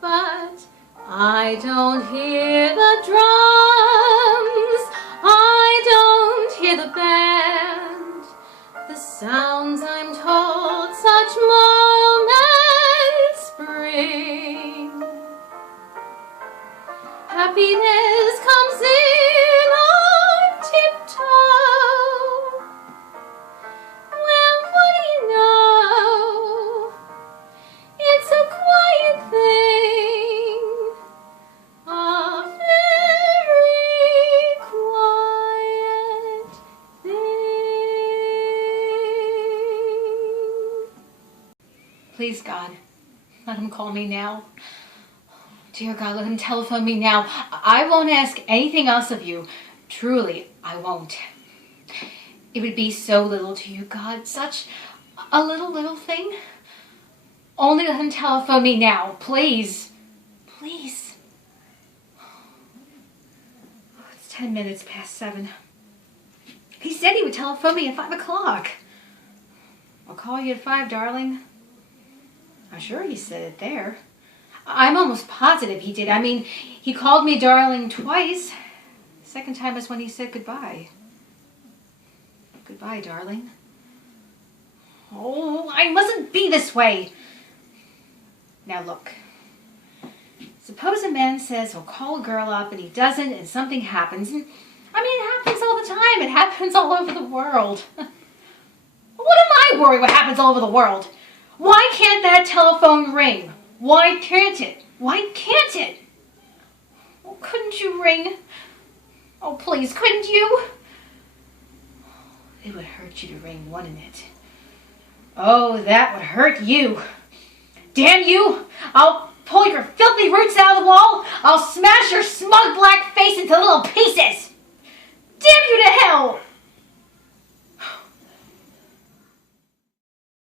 But I don't hear the drums, I don't hear the band, the sounds I'm told such moments bring. Happiness comes in on tiptoe. Well, what do you know? It's a quiet thing, a very quiet thing. Please, God, let him call me now. Dear God, let him telephone me now. I won't ask anything else of you. Truly, I won't. It would be so little to you, God. Such a little thing. Only let him telephone me now. Please. Please. Oh, it's 10 minutes past 7. He said he would telephone me at 5 o'clock. I'll call you at 5, darling. I'm sure he said it there. I'm almost positive he did. I mean, he called me darling twice. The second time was when he said goodbye. Goodbye, darling. Oh, I mustn't be this way. Now look. Suppose a man says he'll call a girl up and he doesn't and something happens. And, I mean, it happens all the time. It happens all over the world. What am I worried what happens all over the world? Why can't that telephone ring? Why can't it? Why can't it? Oh, couldn't you ring? Oh, please, couldn't you? It would hurt you to ring, wouldn't it? Oh, that would hurt you. Damn you! I'll pull your filthy roots out of the wall. I'll smash your smug black face into little pieces. Damn you to hell!